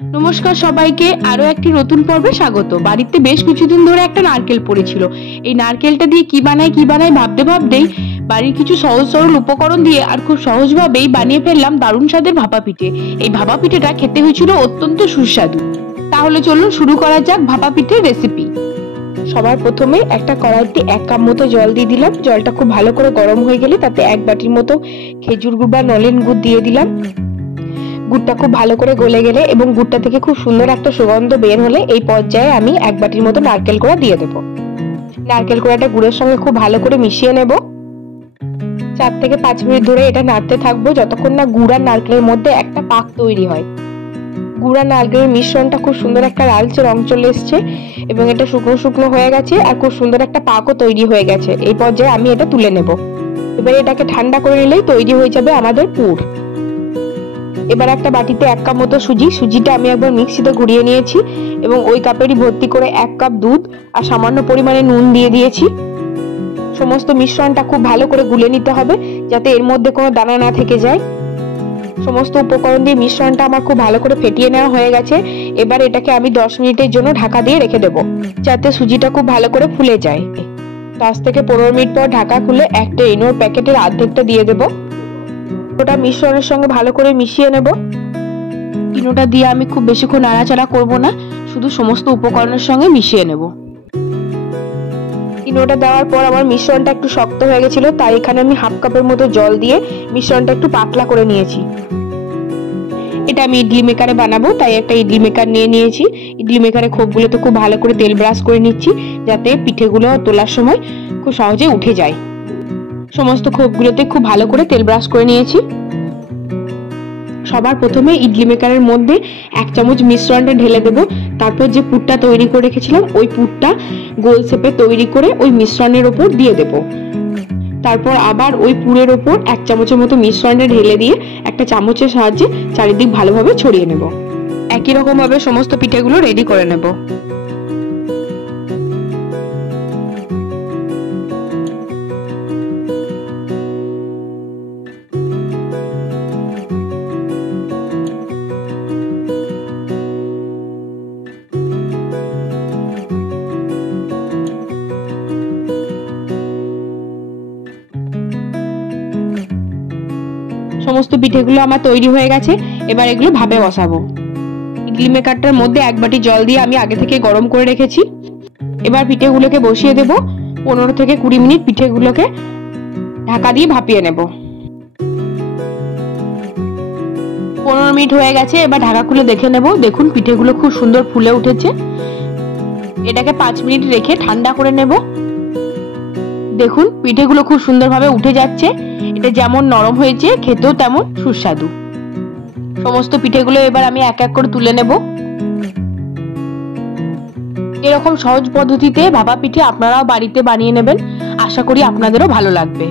নমস্কার সবাইকে, আরো একটি নতুন পর্বে স্বাগত। বাড়িতে বেশ কিছুদিন ধরে একটা নারকেল পড়েছিল। এই নারকেলটা দিয়ে কি বানাই ভাবতে ভাবতেই বাড়ির কিছু সহজ সরল উপকরণ দিয়ে আর খুব সহজভাবেই বানিয়ে ফেললাম দারুণ স্বাদের ভাপা পিঠে। এই ভাপা পিঠেটা খেতে হয়েছিল অত্যন্ত সুস্বাদু। তাহলে চলুন শুরু করা যাক ভাপা পিঠের রেসিপি। সবার প্রথমে একটা কড়াইতে 1 কাপ মতো জল দিয়ে দিলাম। জলটা খুব ভালো করে গরম হয়ে গেলে তাতে 1 বাটির মতো খেজুর গুড় বা নলেন গুড় দিয়ে দিলাম। গুড়টা খুব ভালো করে গলে গেলে এবং গুড়টা থেকে খুব সুন্দর একটা সুগন্ধ বের হলে এই পর্যায়ে আমি 1 বাটির মতো নারকেল কোড়া দিয়ে দেব। নারকেল কোড়াটা গুড়ের সঙ্গে খুব ভালো করে মিশিয়ে নেব। 4 থেকে 5 মিনিট ধরে এটা নাড়তে থাকবো যতক্ষণ না গুড় আর নারকেলের মধ্যে একটা পাক তৈরি হয়। গুড় আর নারকেলের মিশ্রণটা খুব সুন্দর একটা লালচে রং চলে এসছে এবং এটা শুকনো শুকনো হয়ে গেছে আর খুব সুন্দর একটা পাকও তৈরি হয়ে গেছে। এই পর্যায়ে আমি এটা তুলে নেব। এবার এটাকে ঠান্ডা করে নিলেই তৈরি হয়ে যাবে আমাদের পুর। এবার একটা বাটিতে 1 কাপ মতো সুজিটা আমি একবার মিক্সিতে ঘুরিয়ে নিয়েছি এবং ওই কাপেরই ভর্তি করে 1 কাপ দুধ আর সামান্য পরিমাণে নুন দিয়ে দিয়েছি। সমস্ত মিশ্রণটা খুব ভালো করে গুলে নিতে হবে যাতে এর মধ্যে কোনো দানা না থেকে যায়। সমস্ত উপকরণ দিয়ে মিশ্রণটা আমার খুব ভালো করে ফেটিয়ে নেওয়া হয়ে গেছে। এবার এটাকে আমি 10 মিনিটের জন্য ঢাকা দিয়ে রেখে দেব যাতে সুজিটা খুব ভালো করে ফুলে যায়। 10 থেকে 15 মিনিট পর ঢাকা খুলে একটা ইনোর প্যাকেটের অর্ধেকটা দিয়ে দেব। ওটা মিশ্রণের সঙ্গে ভালো করে মিশিয়ে নেব। ইনোটা দিয়ে আমি খুব বেশিক্ষণ নাড়াচাড়া করব না, শুধু সমস্ত উপকরণের সঙ্গে মিশিয়ে নেব। ইনোটা দেওয়ার পর আমার মিশ্রণটা একটু শক্ত হয়ে গেছিল, তাই এখানে আমি 1/2 কাপের মতো জল দিয়ে মিশ্রণটা একটু পাতলা করে নিয়েছি। এটা আমি ইডলি মেকারে বানাবো, তাই একটা ইডলি মেকার নিয়ে নিয়েছি। ইডলি মেকারে খোপগুলোতে খুব ভালো করে তেল ব্রাশ করে নিচ্ছি যাতে পিঠেগুলো তোলার সময় খুব সহজে উঠে যায়। সমস্ত খোপগুলোতে খুব ভালো করে তেল ব্রাশ করে নিয়েছি। সবার প্রথমে ইডলি মেকারের মধ্যে 1 চামচ মিশ্রণটা ঢেলে দেব। তারপর যে পুরটা তৈরি করে রেখেছিলাম ওই পুরটা গোল শেপে তৈরি করে ওই মিশ্রণের উপর দিয়ে দেব। তারপর আবার ওই পুরের উপর 1 চামচের মতো মিশ্রণটা ঢেলে দিয়ে একটা চামচের সাহায্যে চারিদিক ভালোভাবে ছড়িয়ে নেব। একই রকম ভাবে সমস্ত পিঠেগুলো রেডি করে নেব। সমস্ত পিঠেগুলো আমার তৈরি হয়ে গেছে। এবার এগুলো ভাপে বসাবো। ইডলি মেকারটার মধ্যে 1 বাটি জল দিয়ে আমি আগে থেকে গরম করে রেখেছি। এবার পিঠেগুলোকে বসিয়ে দেব। 15 থেকে 20 মিনিট পিঠেগুলোকে ঢাকা দিয়ে ভাপিয়ে নেব। 15 মিনিট হয়ে গেছে, এবার ঢাকা খুলে দেখে নেব। দেখুন পিঠেগুলো খুব সুন্দর ফুলে উঠেছে। এটাকে 5 মিনিট রেখে ঠান্ডা করে নেব। দেখুন পিঠেগুলো খুব সুন্দরভাবে উঠে যাচ্ছে। এটা যেমন নরম হয়েছে খেতেও তেমন সুস্বাদু। সমস্ত পিঠেগুলো এবার আমি এক এক করে তুলে নেব। এরকম সহজ পদ্ধতিতে ভাপা পিঠে আপনারাও বাড়িতে বানিয়ে নেবেন। আশা করি আপনাদেরও ভালো লাগবে।